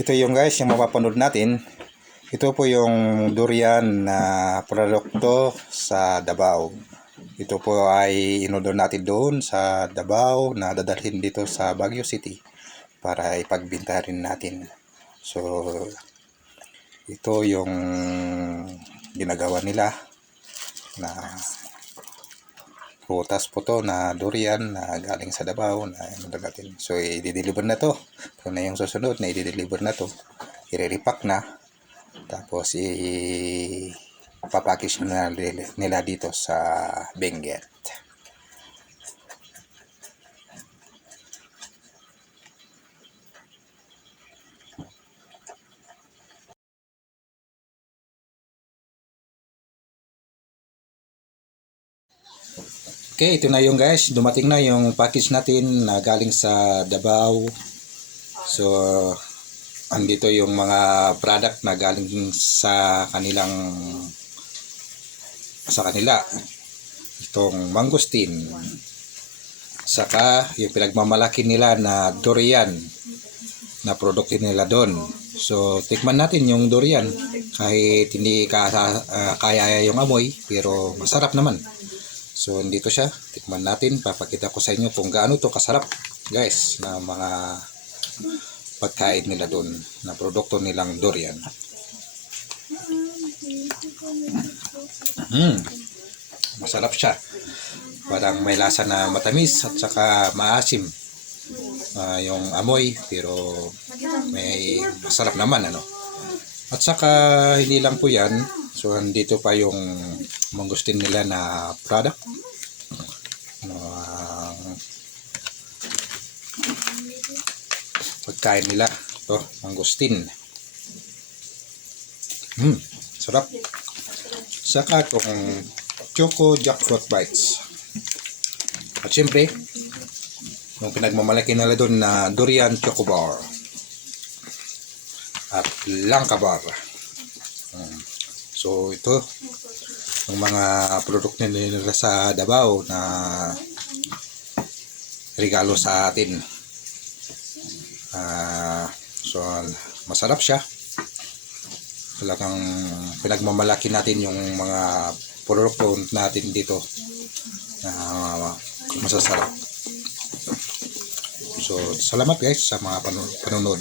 Ito yung guys, yung mapapanood natin. Ito po yung durian na produkto sa Davao. Ito po ay inodor natin doon sa Davao na dadalhin dito sa Baguio City para ipagbenta rin natin. So, ito yung ginagawa nila na prutas po to na durian na galing sa Davao na inodor natin. So, i-deliver na to. Ito na yung susunod na i-deliver na to. I-repack na. Tapos ipapackage na nila dito sa Benguet. Okay, ito na yung guys. Dumating na yung package natin na galing sa Davao. So, andito yung mga product na galing sa kanila. Itong mangosteen. Saka yung pinagmamalaki nila na durian na produkto nila doon. So, tikman natin yung durian. Kahit hindi kaya yung amoy, pero masarap naman. So, dito siya. Tikman natin. Papakita ko sa inyo kung gaano to kasarap, guys, na mga pagkain nila doon na produkto nilang durian. Masarap siya. Parang may lasa na matamis at saka maasim yung amoy, pero may masarap naman ano. At saka hindi lang po yan. So, andito pa yung mangosteen nila na product. Pagkain nila. Ito, mangosteen. Sarap. Saka itong Choco Jackfruit Bites. At syempre, yung pinagmamalaki nila doon na Durian Choco Bar. At Langka Bar. So, ito yung mga produkto nila sa Davao na regalo sa atin. So, masarap siya. Talagang pinagmamalaki natin yung mga produkto natin dito na masasarap. So, salamat guys sa mga panonood.